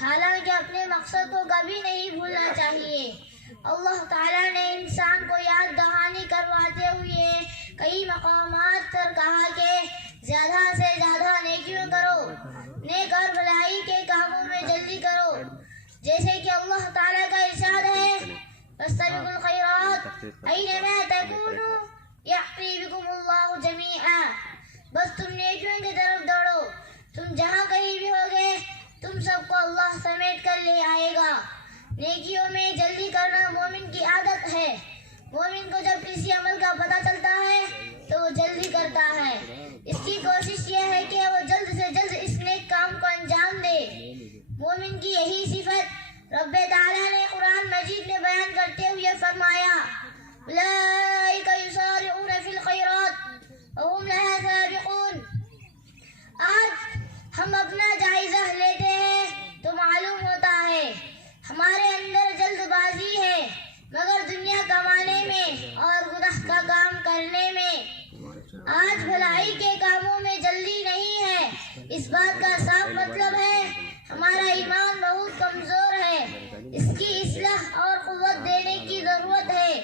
حالانکہ اپنے مقصد کو کبھی نہیں بھولنا چاہیے۔ اللہ تعالیٰ نے انسان کو یاد دہانی کرواتے ہوئے کئی مقامات پر کہا کہ زیادہ سے زیادہ نیکیوں کرو، نیک اور بھلائی کے کاموں میں جلدی کرو، جیسے کہ اللہ تعالیٰ کا ارشاد ہے فاستبقوا الخیرات اینما تکونوا یأتی بکم اللہ جمیعا، بس تم نیکیوں کی طرف دوڑو، تم جہاں کہیں بھی ہوگے تم سب کو اللہ سمیٹ کر لے آئے گا۔ نیکیوں میں جلدی کرنا مومن کی عادت ہے۔ مومن کو جب کسی عمل کا پتہ چلتا ہے تو وہ جلدی کرتا ہے، اس کی کوشش یہ ہے کہ وہ جلد سے جلد اس نیک کام کو انجام دے۔ مومن کی یہی صفت رب تعالیٰ نے قرآن مجید میں بیان کرتے ہوئے فرمایا اولئک یسارعون فی الخیرات وہم لہا سابقون۔ آج ہم اپنا جائزہ لیتے ہیں تو معلوم ہوتا ہے ہمارے اندر جلد بازی ہے، مگر دنیا کمانے میں اور گناہ کا کام کرنے میں۔ آج بھلائی کے کاموں میں جلدی نہیں ہے، اس بات کا صاف مطلب ہے ہمارا ایمان بہت کمزور ہے، اس کی اصلاح اور قوت دینے کی ضرورت ہے۔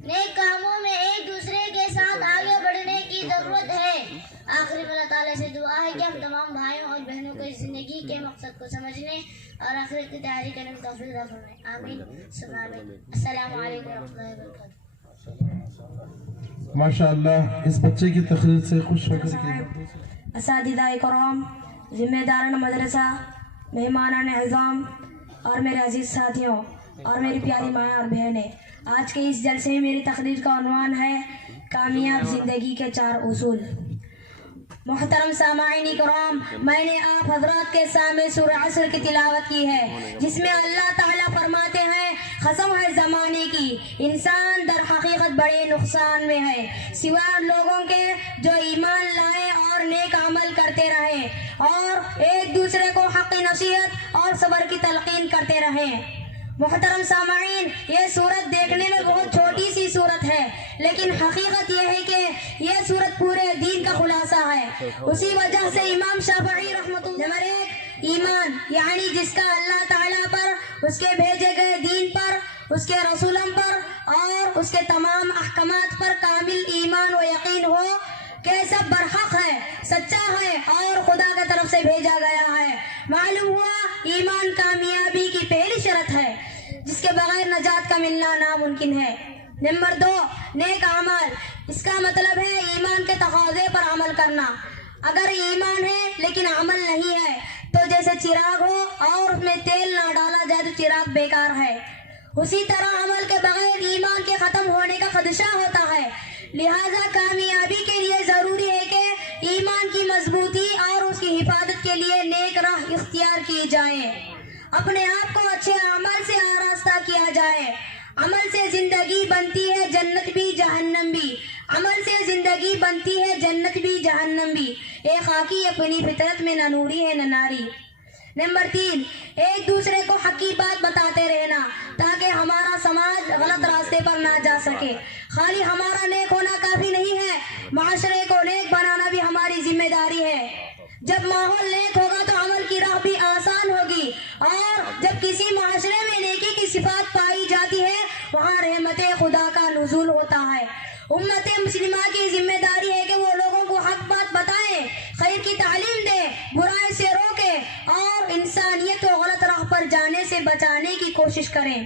نیک کاموں میں ایک دوسرے کے ساتھ آگے بڑھنے کی ضرورت ہے۔ آخری میں اللہ تعالیٰ سے دعا ہے کہ ہم تمام بھائیوں اور بہنوں کو زندگی کے مقصد کو سمجھنے اور آخرت کی تیاری کرنے میں توفیق عطا فرمائے، آمین ثم آمین۔ السلام علیکم ورحمۃ اللہ وبرکاتہ۔ ماشاءاللہ اس بچے کی تقریر سے خوش ہو کر کی اساتذہ کرام، ذمہ داران مدرسہ، مہمانان اعظام اور میرے عزیز ساتھیوں اور میری پیاری مائیں اور بہنیں، آج کے اس جلسے میں میری تقریر کا عنوان ہے کامیاب زندگی کے 4 اصول۔ محترم سامعین کرام، میں نے آپ حضرات کے سامنے سورہ عصر کی تلاوت کی ہے، جس میں اللہ تعالیٰ فرماتے ہیں قسم ہے زمانے کی، انسان در حقیقت بڑے نقصان میں ہے، سوائے لوگوں کے جو ایمان لائے اور نیک عمل کرتے رہے اور ایک دوسرے کو حق نصیحت اور صبر کی تلقین کرتے رہے۔ محترم سامعین، یہ سورت دیکھنے میں بہت چھوٹی سی سورت ہے، لیکن حقیقت یہ ہے کہ یہ سورت پورے دین کا خلاصہ ہے۔ اسی وجہ سے امام شافعی رحمۃ اللہ نمبر 1 ایمان، یعنی جس کا اللہ تعالیٰ پر، اس کے بھیجے گئے دین پر، اس کے رسولوں پر اور اس کے تمام احکامات پر کامل ایمان و یقین ہو کہ سب برحق ہے، سچا ہے اور خدا کی طرف سے بھیجا گیا ہے۔ معلوم ہوا ایمان کامیابی کی پہلی شرط ہے، جس کے بغیر نجات کا ملنا ناممکن ہے۔ نمبر 2 نیک عمل، اس کا مطلب ہے ایمان کے تقاضے پر عمل کرنا۔ اگر ایمان ہے لیکن عمل نہیں ہے تو جیسے چراغ ہو اور اس میں تیل نہ ڈالا جائے تو چراغ بیکار ہے۔ اسی طرح عمل کے بغیر ایمان کے ختم ہونے کا خدشہ ہوتا ہے، لہذا کامیابی کے لیے ضروری ہے کہ ایمان کی مضبوطی اور اس کی حفاظت کے لیے نیک راہ اختیار کی جائے، اپنے آپ کو اچھے عمل سے آراستہ کیا جائے۔ عمل سے زندگی بنتی ہے جنت بھی جہنم بھی، عمل سے زندگی بنتی ہے جنت بھی جہنم بھی، اے خاکی اپنی فطرت میں نہ نوری ہے نہ ناری۔ نمبر 3 ایک دوسرے کو حق کی بات بتاتے رہنا تاکہ ہمارا سماج غلط راستے پر نہ جا سکے۔ خالی ہمارا نیک ہونا کافی نہیں ہے، معاشرے کو نیک بنانا بھی ہماری ذمہ داری ہے۔ جب ماحول نیک ہوگا تو عمل کی راہ بھی آسان ہوگی، اور جب کسی معاشرے میں نیکی کی صفات پائی جاتی ہے وہاں رحمت خدا کا نزول ہوتا ہے۔ امت مسلمہ کی ذمہ داری ہے کہ وہ لوگوں کو حق بات بتائیں، خیر کی تعلیم دے، برائی سے روکے اور انسانیت کو غلط راہ پر جانے سے بچانے کی کوشش کریں۔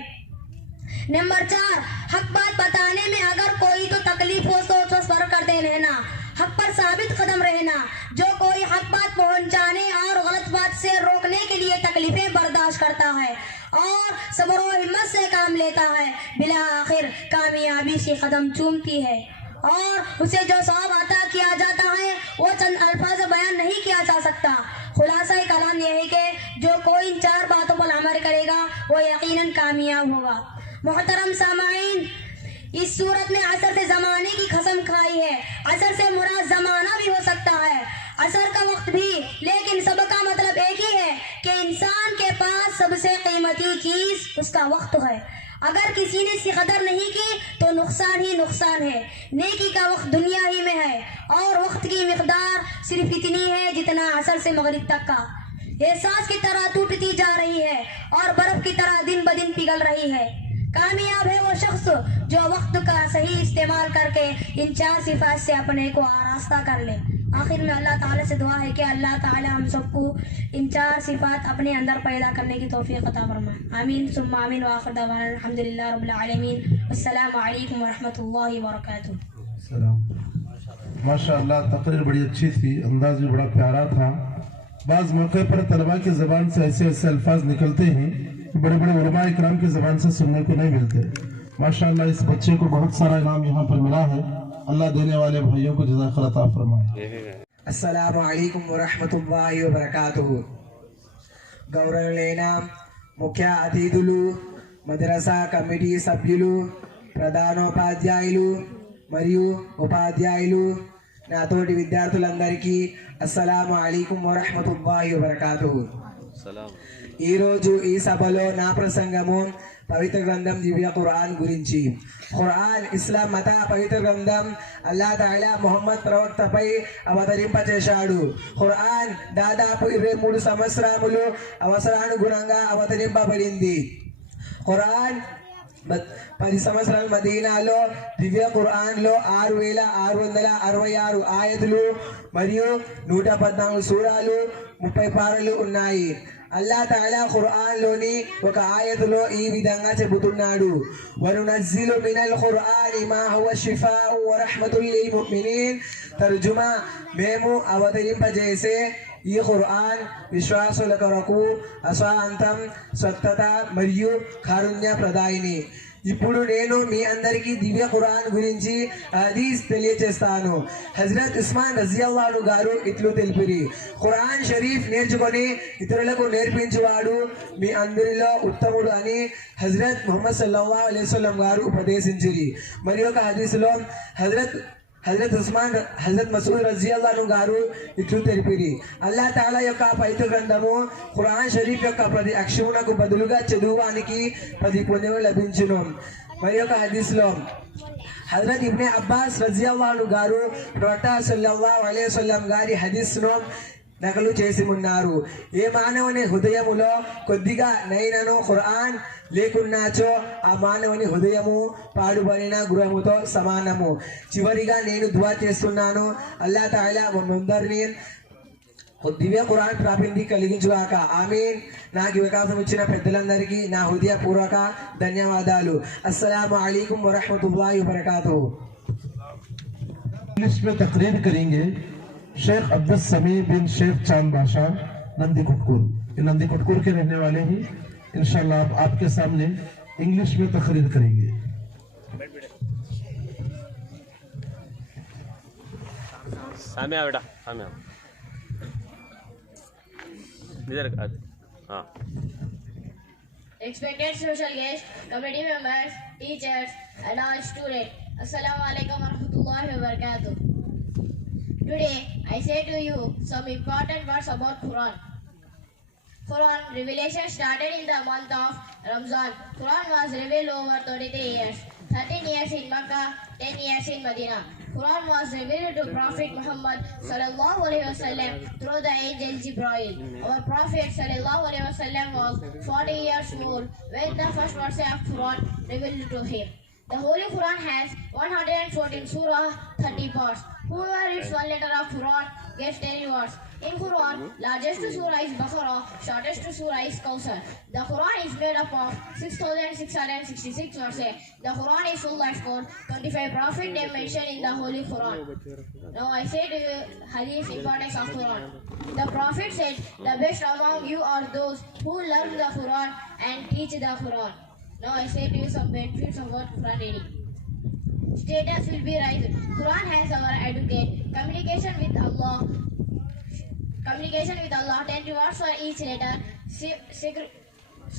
نمبر 4 حق بات بتانے میں اگر کوئی تو تکلیف ہو تو صبر کرتے رہنا، حق پر ثابت قدم رہنا۔ جو کوئی حق بات پہنچانے اور غلط بات سے روکنے کے لیے تکلیفیں برداشت کرتا ہے اور صبر و ہمت سے کام لیتا ہے، بالآخر کامیابی سے قدم چومتی ہے اور اسے جو ثواب عطا کیا جاتا ہے وہ چند الفاظ بیان نہیں کیا جا سکتا۔ خلاصہ کلام یہ ہے کہ جو کوئی ان 4 باتوں پر عمل کرے گا وہ یقیناً کامیاب ہوگا۔ محترم سامعین، اس صورت میں عصر سے زمانے کی قسم کھائی ہے۔ عصر سے مراد زمانہ بھی ہو سکتا ہے، عصر کا وقت بھی، لیکن سب کا مطلب ایک ہی ہے کہ انسان کے پاس سب سے قیمتی چیز اس کا وقت ہے۔ اگر کسی نے اس کی قدر نہیں کی تو نقصان ہی نقصان ہے۔ نیکی کا وقت دنیا ہی میں ہے اور وقت کی مقدار صرف اتنی ہے جتنا عصر سے مغرب تک کا احساس کی طرح ٹوٹتی جا رہی पिघल रही है। कामयाब है वो शख्स जो वक्त का सही इस्तेमाल करके इन 4 सिफात से अपने को आरास्ता कर ले। आखिर में अल्लाह ताला से दुआ है कि अल्लाह ताला हम सबको इन 4 सिफात अपने अंदर पैदा करने की तौफीक अता फरमाए। आमीन सुम्मा आमीन व आखिर दवाना अल्हम्दुलिल्लाह रब्बिल आलमीन। अस्सलामु अलैकुम व रहमतुल्लाहि व बरकातुहू। सलाम। माशाअल्लाह तकरीर बड़ी अच्छी थी, अंदाज भी बड़ा प्यारा था। बाज़ मौके पर तलबा की ज़बान से ऐसे ऐसे अल्फाज निकलते हैं कि बड़े बड़े उलमा इकराम की ज़बान से सुनने को नहीं मिलते। माशाअल्लाह इस बच्चे को बहुत सारा इनाम यहाँ पर मिला है। अल्लाह देने वाले भाइयों को जज़ाकल्लाह अता फरमाए। अस्सलामु अलैकुम वरहमतुल्लाहि वबरकातुहू। గౌరవనీయులైన ముఖ్య అతిథులు, మద్రసా కమిటీ సభ్యులు, ప్రధానోపాధ్యాయులు మరియు ఉపాధ్యాయులు, నాతోటి విద్యార్థులందరికీ అస్సలాము అలైకుం వరహ్మతుల్లాహి వబరకాతుహు. ఈరోజు ఈ సభలో నా ప్రసంగము పవిత్ర గ్రంథం దివ్య ఖురాన్ గురించి. ఖురాన్ ఇస్లాం మత పవిత్ర గ్రంథం అల్లాహ్ తఆలా ముహమ్మద్ ప్రవక్తపై అవతరింపచేశాడు. ఖురాన్ దాదాపు 23 సంవత్సరములు అవసరానుగుణంగా అవతరింపబడింది. ఖురాన్ 10 సంవత్సరాలు మదీనాలో, దివ్య ఖురాన్లో 6666 ఆయతులు మరియు 114 సూరాలు, 30 పారలు ఉన్నాయి. అల్లాహ్ తఆలా ఖురాన్లోని ఒక ఆయతులో ఈ విధంగా చెబుతున్నాడు, వనునజ్జిలు మినల్ ఖురాని మా హువ షిఫాఉ వ రహ్మతుల్ లిల్ ముమినీన్. తర్జుమా, మేము అవతరింపజేసే ఈ ఖురాన్ విశ్వాసుల కొరకు అశాంతం, స్వస్థత మరియు కారుణ్య ప్రదాయిని. ఇప్పుడు నేను మీ అందరికీ దివ్య ఖురాన్ గురించి హదీస్ తెలియచేస్తాను. హజరత్ ఉస్మాన్ రజియల్లాహు గారు ఇట్లు తెలిపిరి, ఖురాన్ షరీఫ్ నేర్చుకొని ఇతరులకు నేర్పించువాడు మీ అందరిలో ఉత్తముడు అని హజరత్ ముహమ్మద్ సల్లల్లాహు అలైహి వసల్లం గారు ఉపదేశించిరి. మరి ఒక హదీసులో హజరత్ మసూద్ రజియల్లాహు గారు ఇట్లు తెలిపిరి, అల్లాహ్ తాలా యొక్క పవిత్ర గ్రంథము ఖురాన్ షరీఫ్ యొక్క ప్రతి అక్షరమునకు బదులుగా చదువువానికి 10 పుణ్యము లభించును. మరి ఒక హదీస్లో హజరత్ ఇబ్నే అబ్బాస్ రజియల్లాహు గారు ప్రవక్త సల్లల్లాహు అలైహి వసల్లం గారి హదీస్ను నకలు చేసి ఉన్నారు, ఏ మానవుని హృదయములో కొద్దిగా నైనను ఖురాన్ లేకున్నాచో ఆ మానవుని హృదయము పాడుబడిన గృహముతో సమానము. చివరిగా నేను దువా చేస్తున్నాను, అల్లాహ్ తఆలా మనందరినీ దివ్య ఖురాన్ ప్రాప్తి కలిగించుగాక. ఆమీన్. నాకు అవకాశం ఇచ్చిన పెద్దలందరికీ నా హృదయపూర్వక ధన్యవాదాలు. అస్సలాము అలైకుం వరహ్మతుల్లాహి వబరకాతుహు. इंग्लिश में तकरीर करेंगे शेख अब्दुल समी बिन शेख चांद बादशाह नंदी कुटकुर। ये नंदी कुटकुर के रहने वाले ही इंशाल्लाह आपके सामने इंग्लिश में तकरीर करेंगे। सामने आओ बेटा, सामने आओ, इधर हाँ। Respected social guests, committee members, teachers, and all students, Assalamu alaikum warahmatullahi wabarakatuh. Today, I say to you some important words about Quran. Quran revelation started in the month of Ramzan. Quran was revealed over 33 years, 13 years in Makkah, 10 years in Medina. Quran was revealed to Prophet Muhammad sallallahu alaihi wasallam through the angel Jibreel. Our Prophet sallallahu alaihi wasallam was 40 years old when the first verse of Quran revealed to him. The Holy Quran has 114 surah, 30 parts. Whoever reads one letter of Quran gets 10 rewards. In Quran, largest surah is Baqarah, shortest surah is Kawthar. The Quran is made up of 6,666 verses. The Quran is full of code, 25 prophet names mentioned in the Holy Quran. Now I say to you, Hadith importance of Quran. The Prophet said, the best among you are those who learn the Quran and teach the Quran. Now I say to you some benefits of what Quran reading. Status will be raised. Quran has our educate, communication with Allah, 10 rewards for each letter,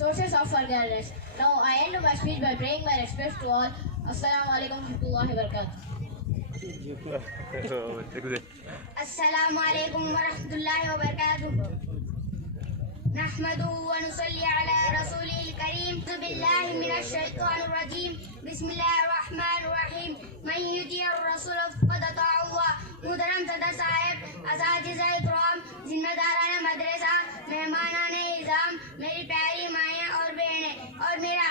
sources of forgiveness. Now I end my speech by praying my respects to all. Assalamu alaikum warahmatullahi wabarakatuh. Assalamu alaikum warahmatullahi wabarakatuh. نحمده ونصلي على رسوله الكريم. أعوذ بالله من الشيطان الرجيم. بسم الله الرحمن الرحيم. من يطع الرسول فقد أطاع الله. محترم सदर साहब, असातिज़ा इकराम, जिम्मेदारान मदरसा, मेहमानान इज़ाम, मेरी प्यारी माएँ और बहनें और मेरा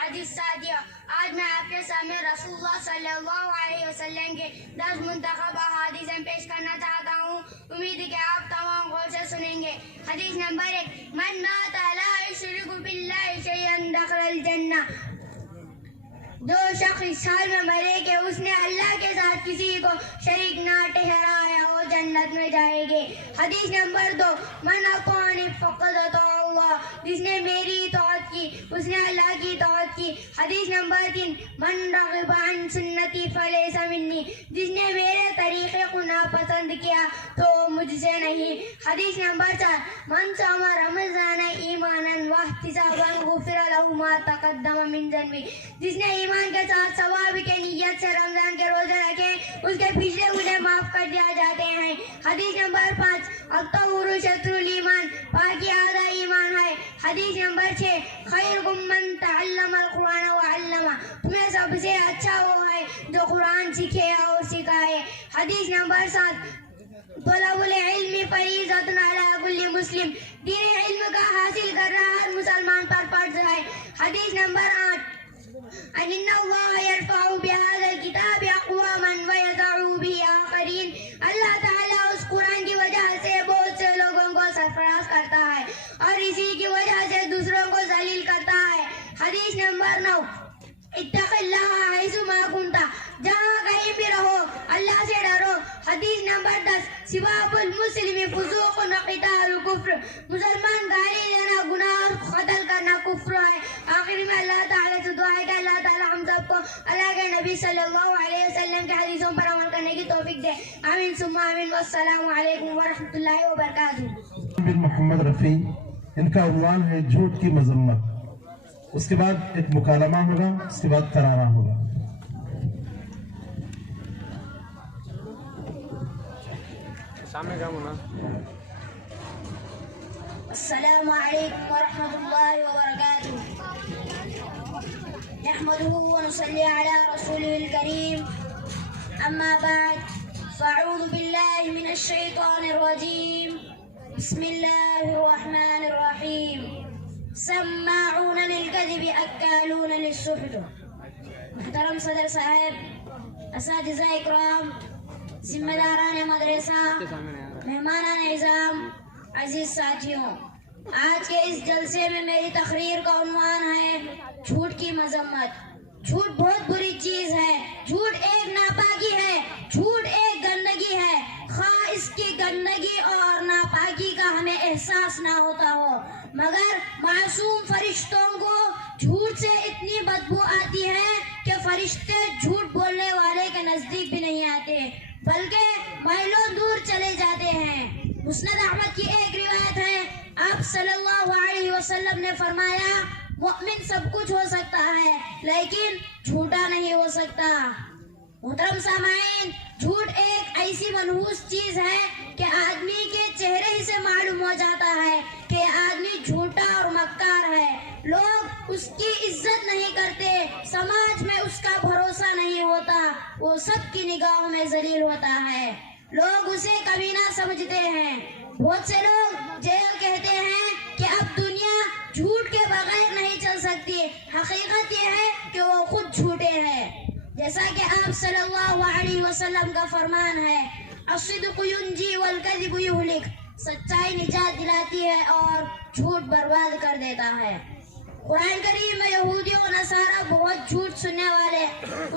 रसूलुल्लाह सल्लल्लाहु अलैहि वसल्लम के 10 मुंतखब अहादीस पेश करना चाहता हूँ। उम्मीद है कि आप तमाम गौर से सुनेंगे। हदीस नंबर 1, मन माता ला युशरिकु बिल्लाहि शैअन दखलल जन्नह। जो शख्स इस साल में मरे कि उसने अल्लाह के साथ किसी को शरीक ना ठहराया वो जन्नत में जाएंगे। हदीस नंबर 2, मन अतानी फक़द अता अल्लाह। जिसने मेरी इताअत की उसने अल्लाह की इताअत की। हदीस नंबर 3, मन रग़िब अन सुन्नती फलैसा मिन्नी। जिसने मेरे तरीक़े को नापसंद किया तो मुझसे नहीं। हदीस नंबर 4, मन सामा रमज़ान ईमानन वहतिसाबन गुफ़िर लहु मा तक़द्दम मिन ज़न्बी। जिसने ईमान के साथ सवाब के नियत से रमजान के रोजे रखे उसके पिछले गुनाह माफ कर दिया जाते हैं। हदीस नंबर 5, अत्तहुरु शत्रुल ईमान। पाकी आधा ईमान है। हदीस नंबर 6, खैरुकुम मन तअल्लमल कुरान व अल्लमा। तुम्हें सबसे अच्छा वो है जो कुरान सीखे और सिखाए। हदीस नंबर 7, तलबुल इल्मी फरीज़तुन अला कुल्ली मुस्लिम। दीनी इल्म का हासिल करना हर मुसलमान पर फर्ज है। हदीस नंबर 8, अन्नल्लाह यरफ़उ बिहाज़ल किताबि अक़वामन व यज़उ बिही आख़रीन। अल्लाह ताला उस कुरान की वजह से बहुत से लोगों को सरफराज करता है और इसी की वजह से दूसरों को ज़लील करता है। हदीस नंबर 9, इत्तक़िल्लाह हैसुमा कुन्ता। जहाँ कहीं भी रहो अल्लाह से डरो। हदीस नंबर 10, सिबाबुल मुस्लिमी फुसूक़ुन व क़ितालु कुफ़्र। मुसलमान गाली देना गुनाह और कत्ल करना कुफ्र है। आखिर में अल्लाह ताला से दुआ है कि अल्लाह ताला हम सबको अल्लाह के नबी सल्लल्लाहु अलैहि वसल्लम के हदीसों पर अमल करने की तौफीक दे। आमीन सुम्मा आमीन। वस्सलामु अलैकुम व रहमतुल्लाहि व बरकातुहू। बिन मोहम्मद रफ़ी, इनका उन्वान है झूठ की मजम्मत। उसके बाद एक मुकालमा होगा, उसके बाद तराना होगा। सामने जाओ ना। अस्सलामु अलैकुम व रहमतुल्लाहि व बरकातुहू। नहमदुहु व नुसल्ली अला रसूलिहिल करीम। अम्मा बाद, फ़अऊज़ु बिल्लाहि मिनश शैतानिर रजीम। बिस्मिल्लाहिर रहमानिर रहीम। सम्माऊन लिलकज़िबि अक्कालून लिस्सुहत। मुहतरम सदर साहब, असातिज़ा इकराम, जिम्मेदारान मदरसा, मेहमानान इज़ाम, अजीज साथियों, आज के इस जलसे में मेरी तकरीर का उन्वान है झूठ की मजम्मत। झूठ बहुत बुरी चीज है। झूठ एक नापाकी है। झूठ एक गंदगी है। खा इसकी गंदगी और नापाकी का हमें एहसास ना होता हो, मगर मासूम फरिश्तों को झूठ से इतनी बदबू आती है कि फरिश्ते झूठ बोलने वाले के नजदीक भी नहीं आते, बल्कि माइलों दूर चले जाते हैं। मुस्नद अहमद की एक रिवायत है, आप सल्लल्लाहु अलैहि वसल्लम ने फरमाया, मुअमिन सब कुछ हो सकता है लेकिन झूठा नहीं हो सकता। मुहतरम सामाईन, झूठ एक ऐसी मनहूस चीज है कि आदमी के चेहरे ही से मालूम हो जाता है कि आदमी झूठा और मक्कार है। लोग उसकी इज्जत नहीं करते, समाज में उसका भरोसा नहीं होता, वो सबकी निगाहों में जलील होता है। लोग उसे कमीना समझते हैं। बहुत से लोग जेल कहते हैं कि अब दुनिया झूठ के बगैर नहीं चल सकती। हकीकत ये है कि वो खुद झूठे हैं। जैसा कि आप सल्लल्लाहु अलैहि वसल्लम का फरमान है, अस्सिद्क़ु युंजी वल कज़िबु युहलिक। सच्चाई निजात दिलाती है और झूठ बर्बाद कर देता है। कुरान करीम में यहूदियों और नसारा बहुत झूठ सुनने वाले,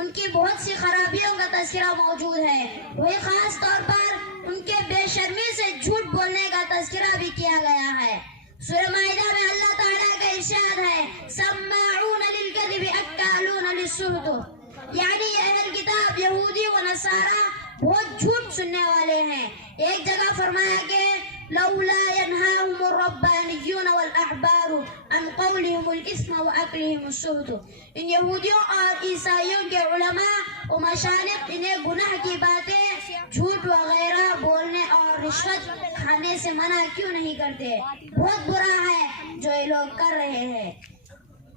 उनकी बहुत सी खराबियों का तज़किरा मौजूद है। वही खास तौर पर उनके बेशर्मी से झूठ बोलने का तज़किरा भी किया गया है। सूरह माइदा में अल्लाह ताला का इरशाद है, सम्माऊन लिलकज़िबि अक्कालून लिस्सुहत। यानी अहल किताब यहूदी व नसारा बहुत झूठ सुनने वाले हैं। एक जगह फरमाया कि लौला यनहाहुमुर रब्बानिय्यून वल अहबारू अन कौलिहिमुल इस्म व अक्लिहिमुस सुहत। इन यहूदियों और ईसाइयों के उलमा व मशाइख इन्हें गुनाह की बातें, झूठ वगैरह बोलने और रिश्वत खाने से मना क्यों नहीं करते? बहुत बुरा है जो ये लोग कर रहे हैं।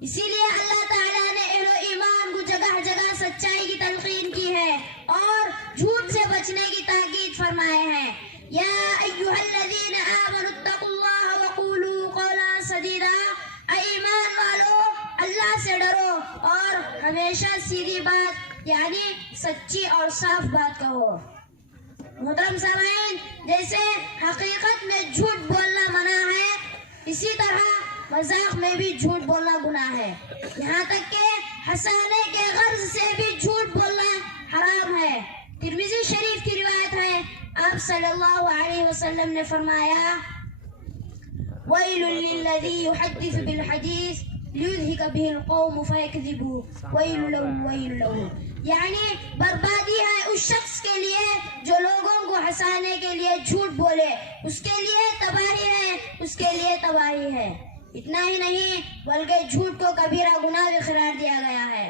इसीलिए अल्लाह ताला ने अहले ईमान को जगह जगह सच्चाई की तलकीन की है और झूठ से बचने की ताकीद फरमाए हैं। या अय्युहल्लज़ीना आमनुत्तकुल्लाह व क़ूलू क़ौलन सदीदा। ऐ ईमान वालों, अल्लाह से डरो और हमेशा सीधी बात यानी सच्ची और साफ बात कहो। मोहतरम सामाईन, जैसे हकीकत में झूठ बोलना मना है, इसी तरह मजाक में भी झूठ बोलना गुनाह है। यहाँ तक कि हंसाने के गर्ज से भी झूठ बोलना हराम है। तिरमिजी शरीफ की रिवायत है, आप सल्लल्लाहु अलैहि वसल्लम ने फरमाया, वैलुल लिल्लज़ी युहद्दिसु बिल हदीस लियुज़हिक बिहिल कौम फयकज़िबू वैलुल लहु वैलुल लहु। यानी बर्बादी है उस शख्स के लिए जो लोगों को हंसाने के लिए झूठ बोले, उसके लिए तबाही है, उसके लिए तबाही है। इतना ही नहीं बल्कि झूठ को कबीरा गुनाह भी करार दिया गया है।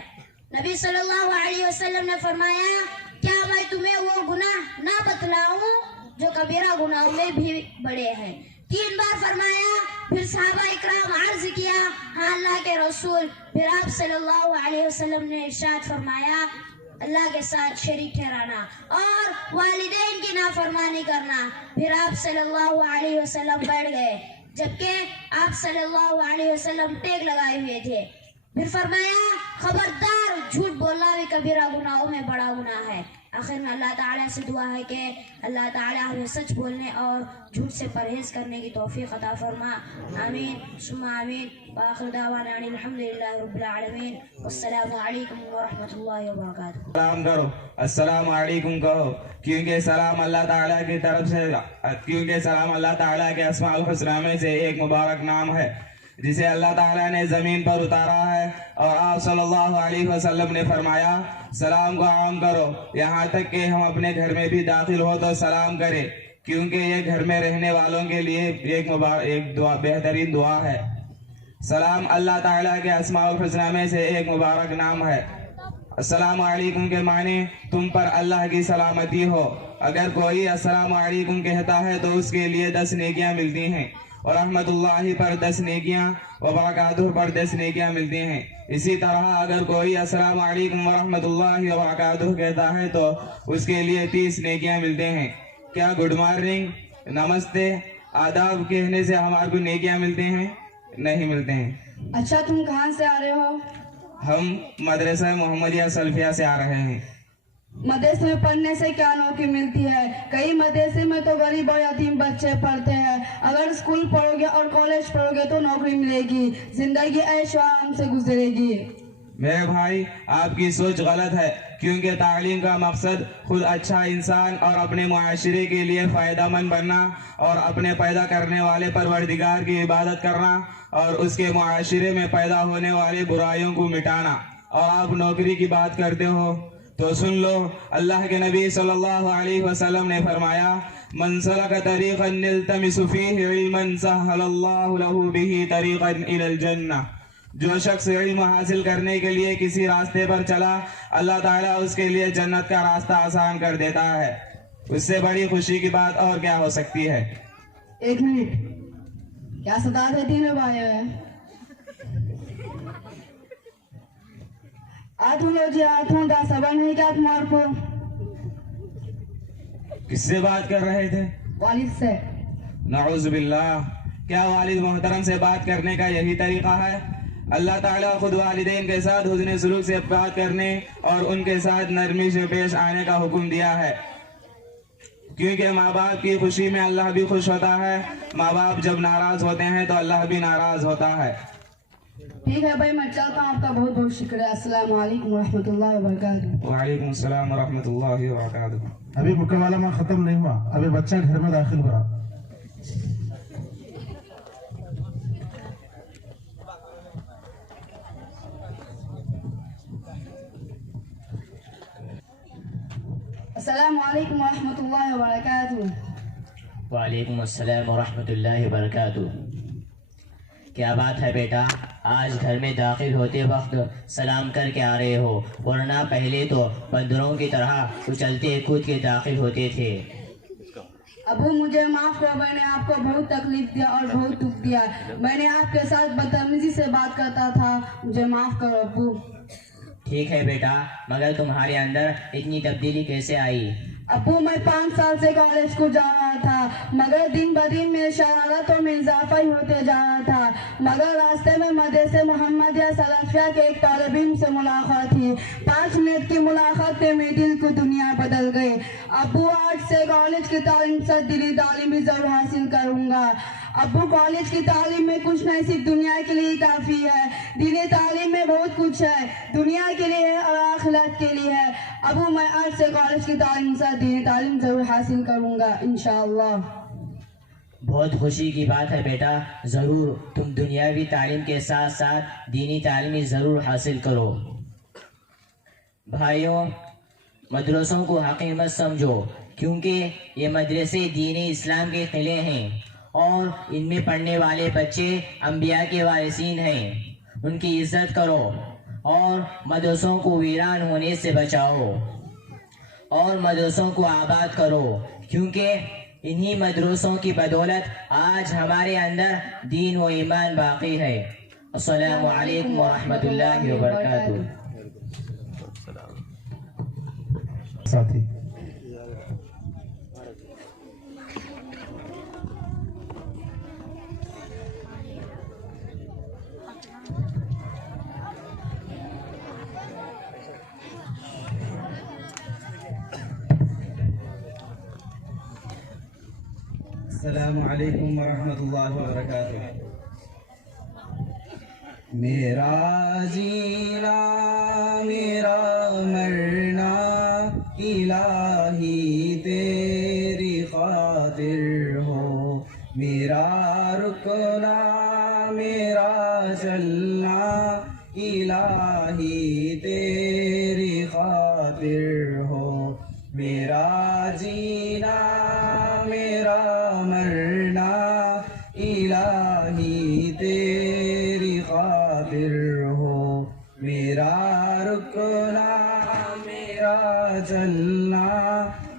नबी सल्लल्लाहु अलैहि वसल्लम ने फरमाया, क्या मैं तुम्हें वो गुनाह ना बतलाऊं जो कबीरा गुनाह में भी बड़े हैं? 3 बार फरमाया। फिर सहाबा इकराम अर्ज किया, हाँ अल्लाह के रसूल। फिर आप सल्लल्लाहु अलैहि वसल्लम ने इरशाद फरमाया, अल्लाह के साथ शरीक ठहराना और वालिदैन की नाफरमानी करना। फिर आप सल्लल्लाहु अलैहि वसल्लम बैठ गए, जबकि आप सल्लल्लाहु अलैहि वसल्लम टेक लगाए हुए थे। फिर फरमाया, खबरदार, झूठ बोलना भी कबीरा गुनाहों में बड़ा गुनाह है। आखिर में अल्लाह ताला से दुआ है कि अल्लाह ताला हमें सच बोलने और झूठ से परहेज करने की तौफीक अता फरमा। आमीन सुम्मा आमीन। वाखिर दावाना अनिल हम्दुलिल्लाहि रब्बिल आलमीन। वस्सलामु अलैकुम व रहमतुल्लाहि व बरकातुहू। सलाम करो, अस्सलाम वालेकुम कहो, क्योंकि सलाम अल्लाह ताला की तरफ से, क्योंकि सलाम अल्लाह ताला के अस्माउल हुस्ना में से एक मुबारक नाम है जिसे अल्लाह ताला ने जमीन पर उतारा है। और आप सल्लल्लाहु अलैहि वसल्लम ने फरमाया, सलाम को आम करो, यहाँ तक कि हम अपने घर में भी दाखिल हो तो सलाम करें, क्योंकि ये घर में रहने वालों के लिए एक दुआ, बेहतरीन दुआ है। सलाम अल्लाह ताला के अस्माउल हुस्ना में से एक मुबारक नाम है। अस्सलाम वालेकुम के माने तुम पर अल्लाह की सलामती हो। अगर कोई अस्सलाम वालेकुम कहता है तो उसके लिए 10 नेकियां मिलती हैं, और रहमतुल्लाहि पर 10 नेकियां व बरकातुहू पर 10 नेकियां मिलती हैं। इसी तरह अगर कोई अस्सलाम वालेकुम व रहमतुल्लाहि व बरकातुहू कहता है तो उसके लिए 30 नेकियां मिलते हैं। क्या गुड मॉर्निंग, नमस्ते, आदाब कहने से हमारे को नेकियां मिलते हैं? नहीं मिलते हैं। अच्छा, तुम कहाँ से आ रहे हो? हम मदरसा मोहम्मदिया सल्फिया से आ रहे हैं। मदरसे में पढ़ने से क्या नौकरी मिलती है? कई मदरसे में तो गरीब और यतीम बच्चे पढ़ते हैं। अगर स्कूल पढ़ोगे और कॉलेज पढ़ोगे तो नौकरी मिलेगी, जिंदगी ऐश व आराम से गुजरेगी। मेरे भाई, आपकी सोच गलत है, क्योंकि तालीम का मकसद खुद अच्छा इंसान और अपने मुआशरे के लिए फ़ायदेमंद बनना और अपने पैदा करने वाले परवरदिगार की इबादत करना और उसके मुआशरे में पैदा होने वाले बुराइयों को मिटाना। और आप नौकरी की बात करते हो तो सुन लो, अल्लाह के नबी सल्लल्लाहु अलैहि वसल्लम ने फरमाया, मन सलका तरीक़न यल्तमिसु फ़ीहि इल्मन सहलल्लाहु लहू बिही तरीक़न इलल जन्नह। जो शख्स इल्म हासिल करने के लिए किसी रास्ते पर चला, अल्लाह ताला उसके लिए जन्नत का रास्ता आसान कर देता है। उससे बड़ी खुशी की बात और क्या हो सकती है? 1 मिनट, क्या सताते हैं तीनों भाई? आठों का सबल नहीं क्या तुम्हारे को? किससे बात कर रहे थे? वालिद से। नऊज़ बिल्लाह, क्या वालिद मोहतरम से बात करने का यही तरीका है? अल्लाह ताला खुद वालिदैन के साथ हुस्न सलूक से बात करने और उनके साथ नरमी से पेश आने का हुक्म दिया है, क्योंकि माँ बाप की खुशी में अल्लाह भी खुश होता है। माँ बाप जब नाराज होते हैं तो अल्लाह भी नाराज होता है। ठीक है भाई, मैं चलता हूँ। आपका बहुत बहुत शुक्रिया। अस्सलाम वालेकुम व रहमतुल्लाहि व बरकातुहू। वालेकुम अस्सलाम व रहमतुल्लाहि व बरकातुहू। अभी मुकम्मला खत्म नहीं हुआ, अभी बच्चा घर में दाखिल हो रहा। अस्सलाम वालेकुम व रहमतुल्लाहि व बरकातुहू। वालेकुम अस्सलाम व रहमतुल्लाहि व बरकातुहू। क्या बात है बेटा, आज घर में दाखिल होते वक्त सलाम करके आ रहे हो, वरना पहले तो बंदरों की तरह उछलते कूद के दाखिल होते थे। अबू मुझे माफ करो, मैंने आपको बहुत तकलीफ दिया और बहुत दुख दिया। मैंने आपके साथ बदतमीजी से बात करता था, मुझे माफ करो अबू। ठीक है बेटा, मगर तुम्हारे अंदर इतनी तब्दीली कैसे आई? ابو میں 5 سال سے کالج کو جا رہا تھا، مگر دن بدن میرے شرارتوں میں اضافہ ہی ہوتے جا رہا تھا، مگر راستے میں مدرسے محمدیہ سلفیہ کے ایک طالب علم سے ملاقات ہوئی۔ 5 منٹ کی ملاقات میں میرے دل کو دنیا بدل گئی۔ ابو آج سے کالج کی تعلیم سے دینی تعلیم بھی ضرور حاصل کروں گا۔ ابو کالج کی تعلیم میں کچھ نہیں، صرف دنیا کے لیے کافی ہے۔ دینی تعلیم میں بہت کچھ ہے، دنیا کے لیے ہے اور آخرت کے لیے ہے۔ ابو میں آج سے کالج کی تعلیم سے دینی تعلیم ضرور حاصل کروں گا انشاءاللہ۔ بہت خوشی کی بات ہے بیٹا، ضرور تم دنیاوی تعلیم کے ساتھ ساتھ دینی تعلیم ضرور حاصل کرو۔ بھائیوں، مدرسوں کو حقیر مت سمجھو، کیونکہ یہ مدرسے دین اسلام کے قلعے ہیں اور ان میں پڑھنے والے بچے انبیاء کے وارثین ہیں۔ ان کی عزت کرو اور مدرسوں کو ویران ہونے سے بچاؤ اور مدرسوں کو آباد کرو، کیونکہ انہی مدرسوں کی بدولت آج ہمارے اندر دین و ایمان باقی ہے۔ السلام علیکم ورحمۃ اللہ وبرکاتہ۔ ساتھی السلام علیکم ورحمۃ اللہ وبرکاتہ۔ میرا جینا میرا مرنا الہی تیری خاطر ہو، میرا رکنا میرا چلنا الہی تیری خاطر ہو، میرا جینا میرا مرنا الہی تیری خاطر ہو، میرا رکنا میرا چلنا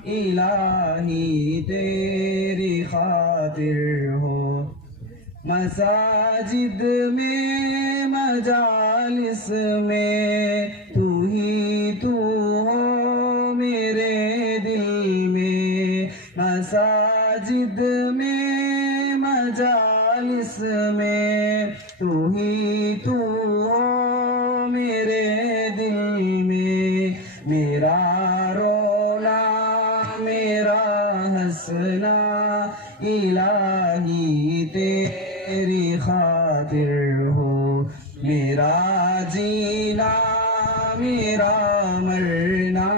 الہی تیری خاطر ہو، مساجد میں مجالس میں تو ہی تو ہو میرے دل میں، مساجد میں مجالس میں تو ہی تو ہو میرے دل میں، میرا رونا میرا ہنسنا الہی تیری خاطر ہو، میرا جینا میرا مرنا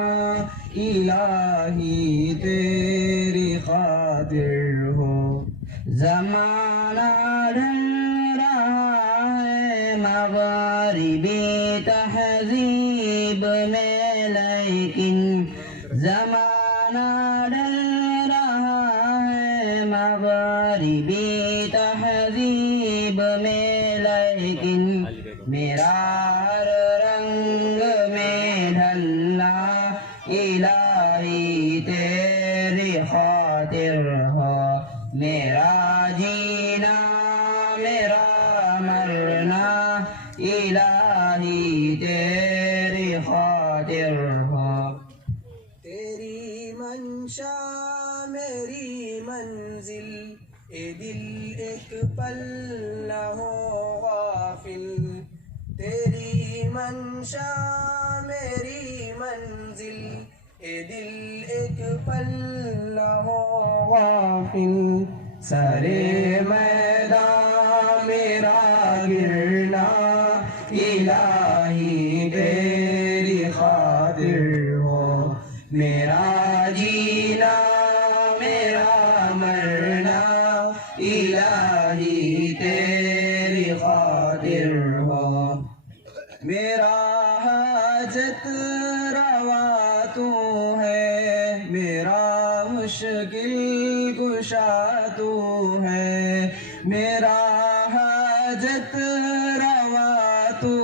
الہی تیری خاطر ہو، زمانہ ڈھل رہا ہے مغربی تہذیب میں، لیکن زمانہ ڈھل رہا ہے مغربی تہذیب میں، لیکن میرا ہر رنگ میں ڈھلنا الہی تیری خاطر ہو، میرا جینا میرا مرنا الہی تیری خاطر ہو، تیری منشا میری منزل، اے دل ایک پل نہ ہو غافل، تیری منشا میری منزل، اے دل ایک پل نہ ہو غافل، سرے میدان میرا گرنا الہی تیری خاطر ہو، میرا جینا میرا مرنا الہی تیری خاطر ہو، میرا حاجت روا تو ہے، میرا مشکل کشا تو ہے، میرا حاجت روا تو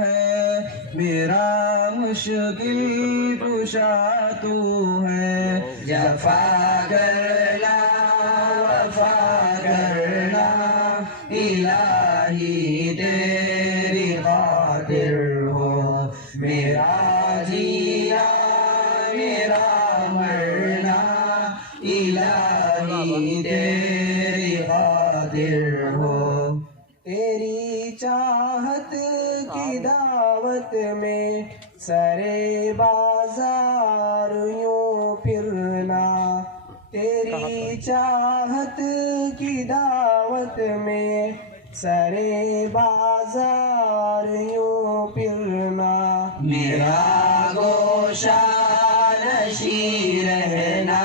ہے، میرا مشکل کشا تو ہے، جفا کرنا وفا کرنا الہی تیری خاطر ہو، میرا جینا میرا مرنا چاہت کی دعوت میں سرے بازار یوں پھرنا، تیری چاہت کی دعوت میں سرے بازار یوں پھرنا، میرا گوشہ نشیں رہنا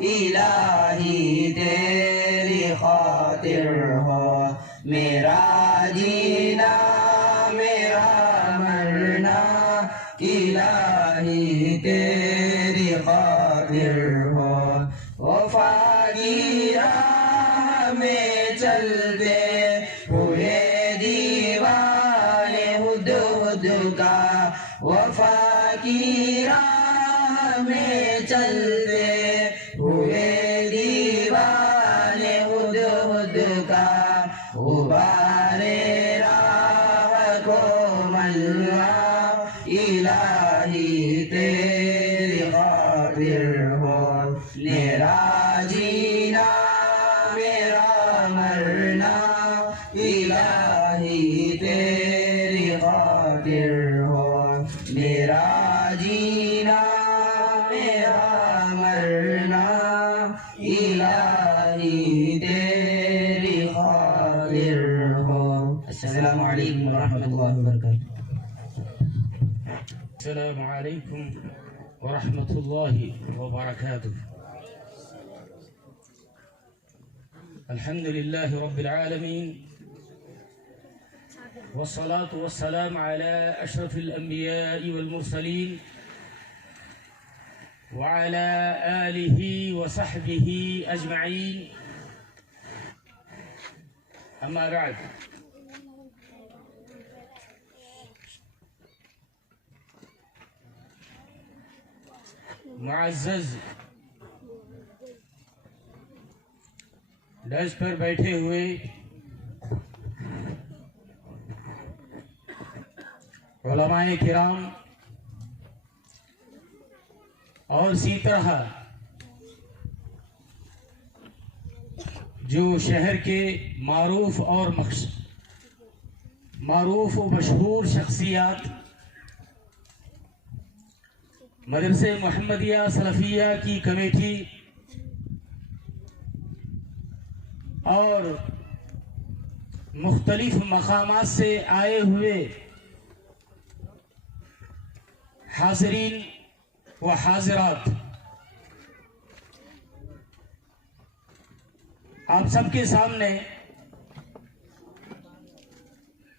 الہی تیری خاطر ہو، میرا جینا میرا مرنا الہی تیری خاطر ہو، وفا کی راہ میں چلتے ہوئے دیوان ہدہد کا، وفا کی راہ میں چلتے ہوئے دیوان ہدہد کا، غبار راہ کو ملنا الہی تیری خاطر ہو، میرا جینا میرا مرنا الہی تیری خاطر ہو، میرا جینا میرا مرنا الہی تیری خاطر ہو۔ السلام علیکم ورحمۃ اللہ وبرکاتہ۔ السلام علیکم ورحمۃ اللہ وبرکاتہ۔ الحمد للہ رب العالمین، والصلاة والسلام على أشرف الأنبياء والمرسلين وعلى آله وصحبه أجمعين، أما بعد، معزز ڈچ پر بیٹھے ہوئے علماء کرام اور اسی طرح جو شہر کے معروف و مشہور شخصیات مدرسہ محمدیہ سلفیہ کی کمیٹی اور مختلف مقامات سے آئے ہوئے حاضرین و حاضرات، آپ سب کے سامنے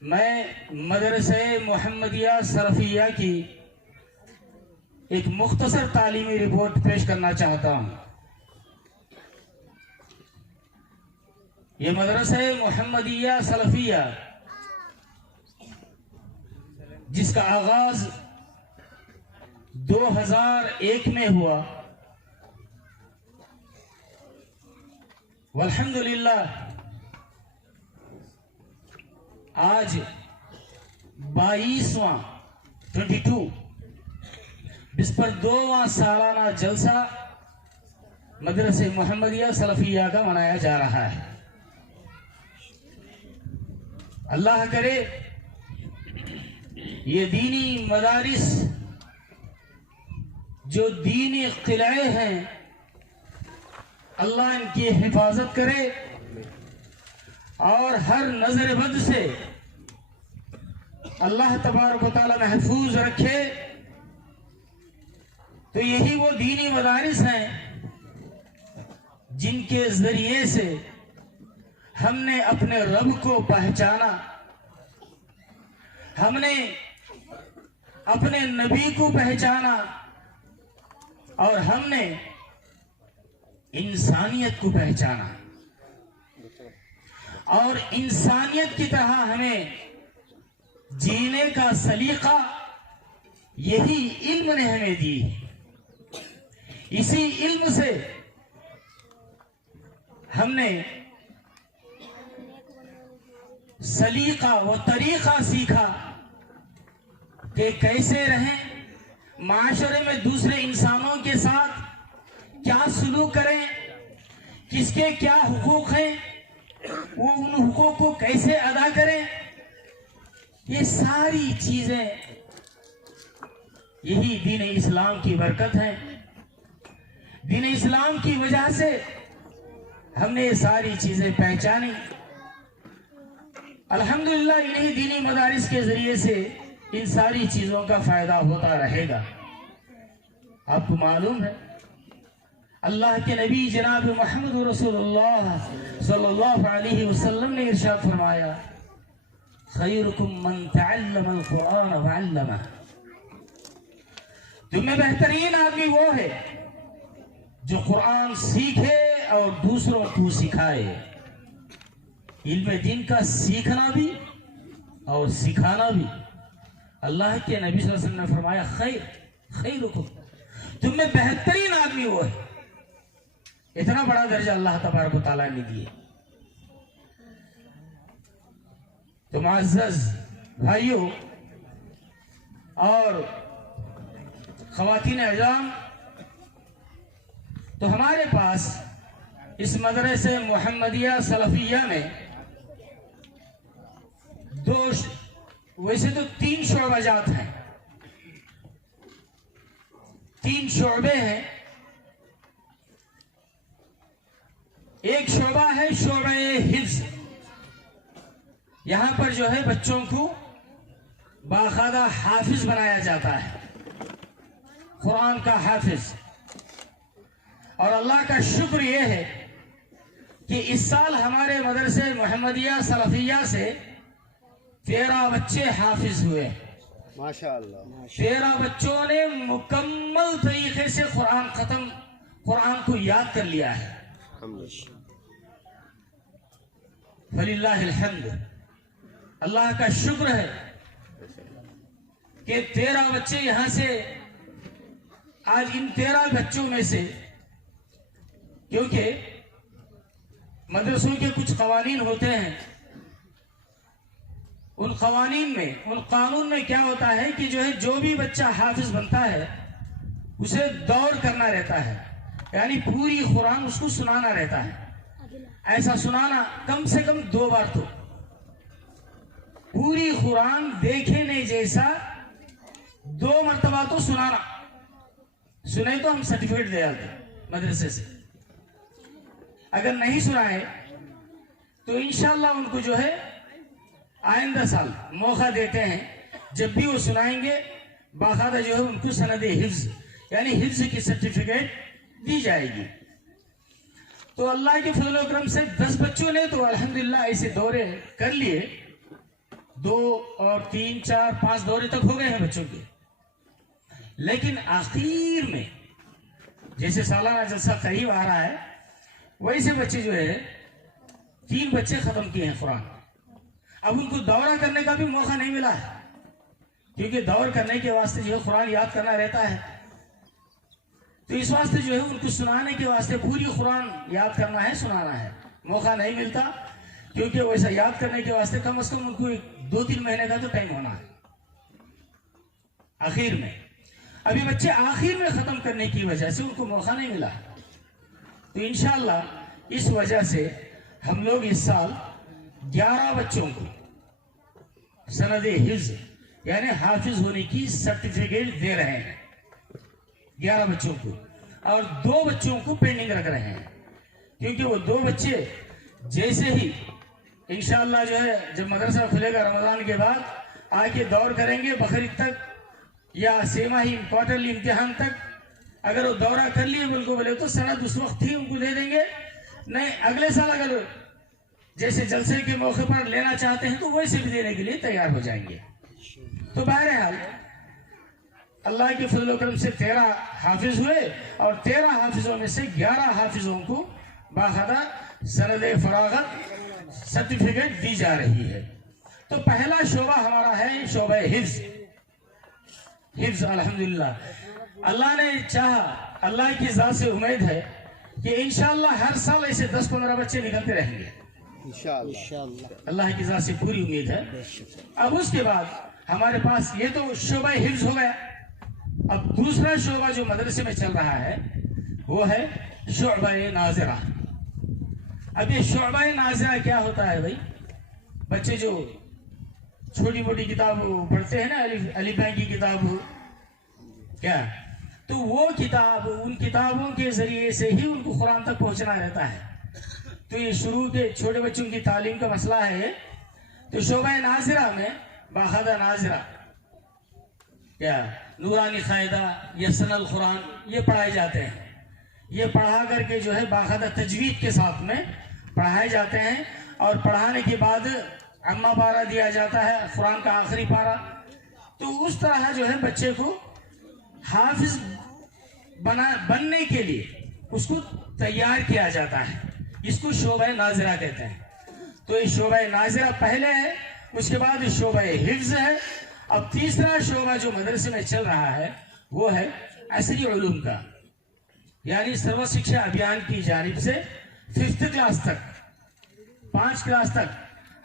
میں مدرسہ محمدیہ سلفیہ کی ایک مختصر تعلیمی رپورٹ پیش کرنا چاہتا ہوں۔ یہ مدرسہ محمدیہ سلفیہ جس کا آغاز 2001 میں ہوا، والحمدللہ آج 22واں اس پر 2واں سالانہ جلسہ مدرسہ محمدیہ سلفیہ کا منایا جا رہا ہے۔ اللہ کرے یہ دینی مدارس جو دینی قلعے ہیں، اللہ ان کی حفاظت کرے اور ہر نظر بد سے اللہ تبارک و تعالی محفوظ رکھے، تو یہی وہ دینی مدارس ہیں جن کے ذریعے سے ہم نے اپنے رب کو پہچانا، ہم نے اپنے نبی کو پہچانا، اور ہم نے انسانیت کو پہچانا، اور انسانیت کی طرح ہمیں جینے کا سلیقہ یہی علم نے ہمیں دی۔ اسی علم سے ہم نے سلیقہ و طریقہ سیکھا کہ کیسے رہیں، معاشرے میں دوسرے انسانوں کے ساتھ کیا سلوک کریں، کس کے کیا حقوق ہیں، وہ ان حقوق کو کیسے ادا کریں، ये सारी चीजें यही दीन इस्लाम की बरकत है। दीन इस्लाम की वजह से हमने ये सारी चीजें पहचानी। अल्हम्दुलिल्लाह इन्हीं दीनी मदारिस के जरिए से इन सारी चीजों का फायदा होता रहेगा। आपको मालूम है अल्लाह के नबी जनाब मोहम्मद रसूलुल्लाह सल्लल्लाहु अलैहि वसल्लम ने इरशाद फरमाया, खैरुकुम मन तअल्लमल कुरान व अल्लमा। तुम्हें बेहतरीन आदमी वो है जो कुरान सीखे और दूसरों को सिखाए। इल्म दीन का सीखना भी और सिखाना भी। अल्लाह के नबी सल्लल्लाहु अलैहि वसल्लम ने फरमाया, खैरुकुम, तुम्हें बेहतरीन आदमी वो है। इतना बड़ा दर्जा अल्लाह तबारक व तआला ने दिए। तो मुअज़्ज़ज़ भाइयों और ख़वातीन अज़ाम, तो हमारे पास इस मदरसे मुहम्मदिया सलफिया में वैसे तो 3 शोबाजात हैं, 3 शोबे हैं। एक शोबा है शोबे हिफ्ज़। यहां पर जो है बच्चों को बाकायदा हाफिज बनाया जाता है, कुरान का हाफिज। और अल्लाह का शुक्र यह है कि इस साल हमारे मदरसे मुहम्मदिया सलफिया से 13 बच्चे हाफिज हुए। माशाअल्लाह 13 बच्चों ने मुकम्मल तरीके से कुरान को याद कर लिया है। फलिल्लाहिल हम्द। अल्लाह का शुक्र है कि 13 बच्चे यहां से, आज इन 13 बच्चों में से, क्योंकि मदरसों के कुछ कवानीन होते हैं, उन कानून में क्या होता है कि जो है जो भी बच्चा हाफिज बनता है उसे दौर करना रहता है, यानी पूरी कुरान उसको सुनाना रहता है। ऐसा सुनाना कम से कम 2 बार, तो पूरी कुरान देखे नहीं जैसा 2 मरतबा तो सुनाना। सुने तो हम सर्टिफिकेट दे आते मदरसे से। अगर नहीं सुनाए तो इंशाअल्लाह उनको जो है आइंदा साल मौका देते हैं, जब भी वो सुनाएंगे बाकायदा जो है उनको सनद हिफ्ज यानी हिफ्ज की सर्टिफिकेट दी जाएगी। तो अल्लाह के फजल करम से 10 बच्चों ने तो अल्हम्दुलिल्लाह ऐसे दौरे कर लिए, 2 और 3 4 5 दौरे तक हो गए हैं बच्चों के। लेकिन आखिर में जैसे सालाना जलसा करीब आ रहा है, वैसे बच्चे जो है 3 बच्चे खत्म किए हैं कुरान। अब उनको दौरा करने का भी मौका नहीं मिला है, क्योंकि दौर करने के वास्ते जो है कुरान याद करना रहता है। तो इस वास्ते जो है उनको सुनाने के वास्ते पूरी कुरान याद करना है, सुनाना है, मौका नहीं मिलता। क्योंकि वैसा याद करने के वास्ते कम से कम उनको 2-3 महीने का तो टाइम होना है। आखिर में अभी बच्चे आखिर में खत्म करने की वजह से उनको मौका नहीं मिला। तो इंशाअल्लाह इस वजह से हम लोग इस साल 11 बच्चों को सनद हिफ्ज यानी हाफिज होने की सर्टिफिकेट दे रहे हैं, 11 बच्चों को, और 2 बच्चों को पेंडिंग रख रहे हैं। क्योंकि वो 2 बच्चे जैसे ही इंशाअल्लाह जो है जब मदरसा खुलेगा रमजान के बाद आके दौर करेंगे, बकरीद तक या सेमाही क्वार्टरली इम्तिहान तक अगर वो दौरा कर लिए बोले तो सनद उस वक्त ही उनको दे देंगे। नहीं अगले साल अगर जैसे जलसे के मौके पर लेना चाहते हैं तो वैसे भी देने के लिए तैयार हो जाएंगे। तो बहरहाल अल्लाह के फजल करम से 13 हाफिज हुए और 13 हाफिजों में से 11 हाफिजों को बाकायदा सनद फरागत सर्टिफिकेट दी जा रही है। तो पहला शोबा हमारा है शोबा हिफ्ज। अल्हम्दुलिल्लाह अल्लाह ने चाहा, अल्लाह की ज़ात से उम्मीद है कि इंशाअल्लाह हर साल ऐसे 10-15 बच्चे निकलते रहेंगे इंशाअल्लाह। अल्लाह की ज़ात से पूरी उम्मीद है। अब उसके बाद हमारे पास ये तो शोबा हिफ्ज हो गया। अब दूसरा शोबा जो मदरसे में चल रहा है वो है शोबा नाज़िरा। अब ये शोबा नाज़िरा क्या होता है भाई? बच्चे जो छोटी मोटी किताब पढ़ते हैं ना, अलीफा की किताब क्या, तो वो किताब, उन किताबों के जरिए से ही उनको कुरान तक पहुंचना रहता है। तो ये शुरू के छोटे बच्चों की तालीम का मसला है। तो शोबा नाजिरा में बाखादा नाजिरा क्या, नूरानी कायदा, यसनल कुरान, ये पढ़ाए जाते हैं। ये पढ़ा करके जो है बाकायदा तजवीद के साथ में पढ़ाए जाते हैं, और पढ़ाने के बाद अम्मा पारा दिया जाता है, कुरान का आखिरी पारा। तो उस तरह जो है बच्चे को हाफिज बनने के लिए उसको तैयार किया जाता है। इसको शोबा नाजिरा कहते हैं। तो ये शोबा नाजिरा पहले है, उसके बाद शोबा हिफ्ज है। अब तीसरा शोबा जो मदरसे में चल रहा है वो है असरी उलूम का, यानी सर्व शिक्षा अभियान की जानिब से 5th क्लास तक, 5 क्लास तक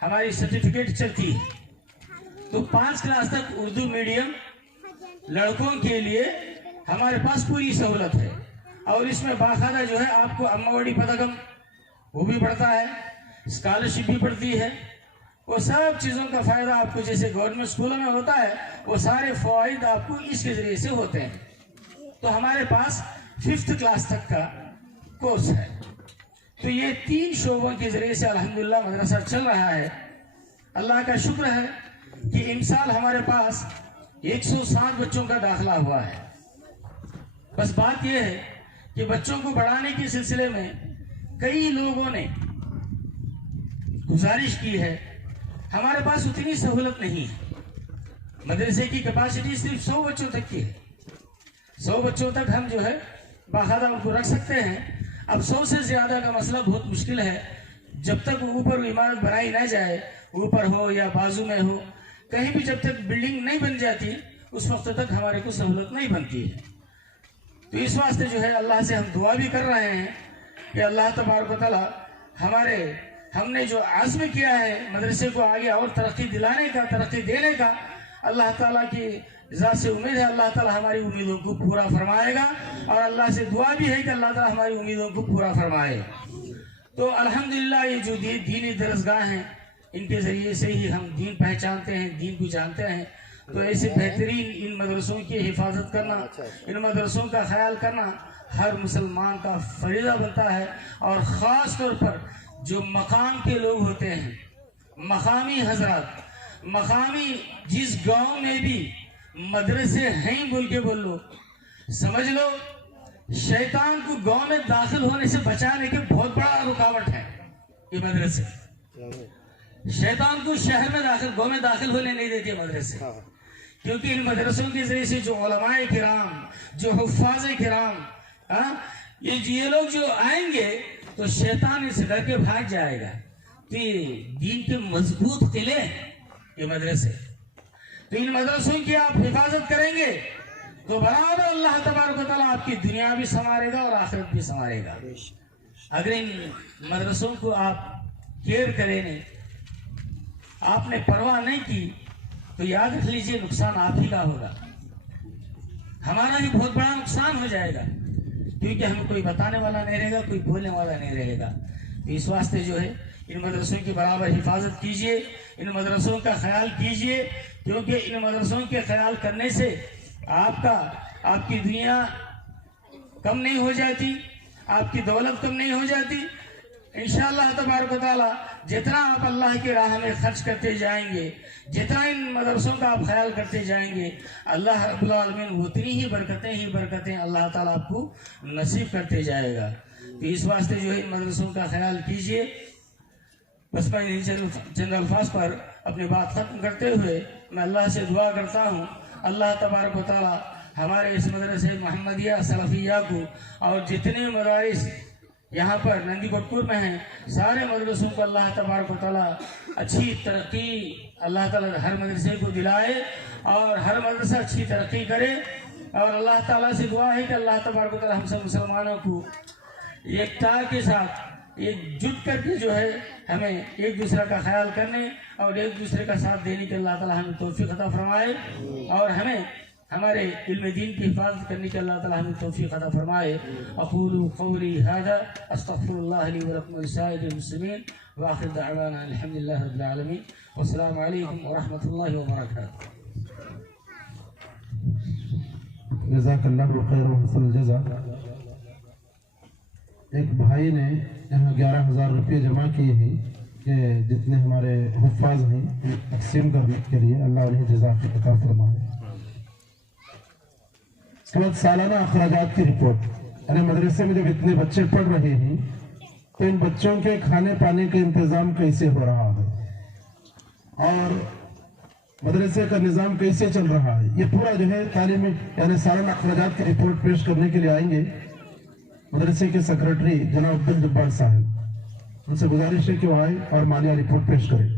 हमारी सर्टिफिकेट चलती है। तो 5 क्लास तक उर्दू मीडियम लड़कों के लिए हमारे पास पूरी सहूलत है, और इसमें बाकायदा जो है आपको अम्मावड़ी पदकम वो भी पढ़ता है, स्कॉलरशिप भी पढ़ती है। वो सब चीज़ों का फ़ायदा आपको जैसे गवर्नमेंट स्कूलों में होता है, वो सारे फ़वाइद आपको इसके ज़रिए से होते हैं। तो हमारे पास 5th क्लास तक का कोर्स है। तो ये 3 शोबों के ज़रिए से अल्हम्दुलिल्लाह मदरसा चल रहा है। अल्लाह का शुक्र है कि इस साल हमारे पास 160 बच्चों का दाखिला हुआ है। बस बात यह है कि बच्चों को बढ़ाने के सिलसिले में कई लोगों ने गुजारिश की है। हमारे पास उतनी सहूलत नहीं है, मदरसे की कैपेसिटी सिर्फ 100 बच्चों तक की है। 100 बच्चों तक हम जो है बाकायदा उनको रख सकते हैं। अब 100 से ज़्यादा का मसला बहुत मुश्किल है। जब तक ऊपर इमारत बनाई ना जाए, ऊपर हो या बाजू में हो, कहीं भी जब तक बिल्डिंग नहीं बन जाती उस वक्त तक हमारे को सहूलत नहीं बनती है। तो इस वास्ते जो है अल्लाह से हम दुआ भी कर रहे हैं कि अल्लाह तबारक व तआला हमने जो आज़्म किया है मदरसे को आगे और तरक्की दिलाने का, तरक्की देने का, अल्लाह ताला की ज़ात से उम्मीद है अल्लाह ताला हमारी उम्मीदों को पूरा फरमाएगा, और अल्लाह से दुआ भी है कि अल्लाह ताला हमारी उम्मीदों को पूरा फरमाए। तो अल्हम्दुलिल्लाह ये जो दीनी दरसगाह हैं, इनके ज़रिए से ही हम दीन पहचानते हैं, दीन को जानते हैं। तो ऐसे बेहतरीन इन मदरसों की हिफाजत करना, इन मदरसों का ख्याल करना हर मुसलमान का फरीज़ा बनता है। और ख़ास तौर पर जो मकाम के लोग होते हैं, मकामी हजरात, मकामी जिस गांव में भी मदरसे हैं बोल के बोल लो, समझ लो शैतान को गांव में दाखिल होने से बचाने के बहुत बड़ा रुकावट है ये मदरसे। शैतान को शहर में दाखिल, गांव में दाखिल होने नहीं देती मदरसे, क्योंकि इन मदरसों के जरिए से जो उलमाए किराम, जो हुफ्फाज़े किराम, ये लोग जो आएंगे तो शैतान इस डर के भाग जाएगा। तो ये दीन के मजबूत किले ये मदरसे। तो इन मदरसों की आप हिफाजत करेंगे तो बराबर अल्लाह तबारक व तआला आपकी दुनिया भी संवारेगा और आखिरत भी संवारेगा। अगर इन मदरसों को आप केयर करें नहीं, आपने परवाह नहीं की, तो याद रख लीजिए नुकसान आप ही का होगा, हमारा भी बहुत बड़ा नुकसान हो जाएगा, क्योंकि हमें कोई बताने वाला नहीं रहेगा, कोई बोलने वाला नहीं रहेगा। तो इस वास्ते जो है इन मदरसों की बराबर हिफाजत कीजिए, इन मदरसों का ख्याल कीजिए, क्योंकि इन मदरसों के ख्याल करने से आपकी दुनिया कम नहीं हो जाती, आपकी दौलत कम नहीं हो जाती। इंशाअल्लाह तबारक व तआला जितना आप अल्लाह की राह में खर्च करते जाएंगे, जितना इन मदरसों का आप ख्याल करते जाएंगे, अल्लाह रब्बुल आलमीन उतनी ही बरकतें अल्लाह ताला आपको नसीब करते जाएगा। तो इस वास्ते जो है इन मदरसों का ख्याल कीजिए। बस मैं चंद अल्फाज पर अपनी बात ख़त्म करते हुए मैं अल्लाह से दुआ करता हूँ, अल्लाह तबारक व तआला हमारे इस मदरसे मोहम्मदिया सलफिया को और जितने मदारिस यहाँ पर नंदीकोटपुर में हैं, सारे मदरसों को अल्लाह तबारक व तआला अच्छी तरक्की अल्लाह ताला हर मदरसे को दिलाए और हर मदरसा अच्छी तरक्की करे। और अल्लाह ताला से दुआ है कि अल्लाह तबारक व तआला हम सब मुसलमानों को एकता के साथ एकजुट करके जो है हमें एक दूसरे का ख्याल करने और एक दूसरे का साथ देने के अल्लाह ताला हमें तौफीक अता फरमाए, और हमें हमारे इल्म दीन की हिफाजत करने के अल्लाह ताला हमें तौफीक अता फरमाए। अक़ूलु क़ौली हाज़ा अस्तग़फ़िरुल्लाह ली व लकुम व लिसाइरिल मुस्लिमीन وآخر دعوانا الحمد لله رب العالمين والسلام عليكم ورحمة الله وبركاته. جزاک اللہ خیر و حسن الجزا. ایک بھائی نے یہاں 11,000 روپے جمع کیے ہیں کہ جتنے ہمارے حفاظ ہیں تقسیم کرنے کے لیے، اللہ انہیں جزاک عطا فرمائے. اس کے بعد سالانہ اخراجات کی رپورٹ. یعنی مدرسے میں جب اتنے بچے پڑھ رہے ہیں تو ان بچوں کے کھانے پانے کا انتظام کیسے ہو رہا ہے اور مدرسے کا نظام کیسے چل رہا ہے، یہ پورا جو ہے تعلیمی یعنی سالانہ اخراجات کی رپورٹ پیش کرنے کے لیے آئیں گے مدرسے کے سیکرٹری جناب عبد الجبار صاحب. ان سے گزارش ہے کہ وہ آئے اور مالیہ رپورٹ پیش کریں.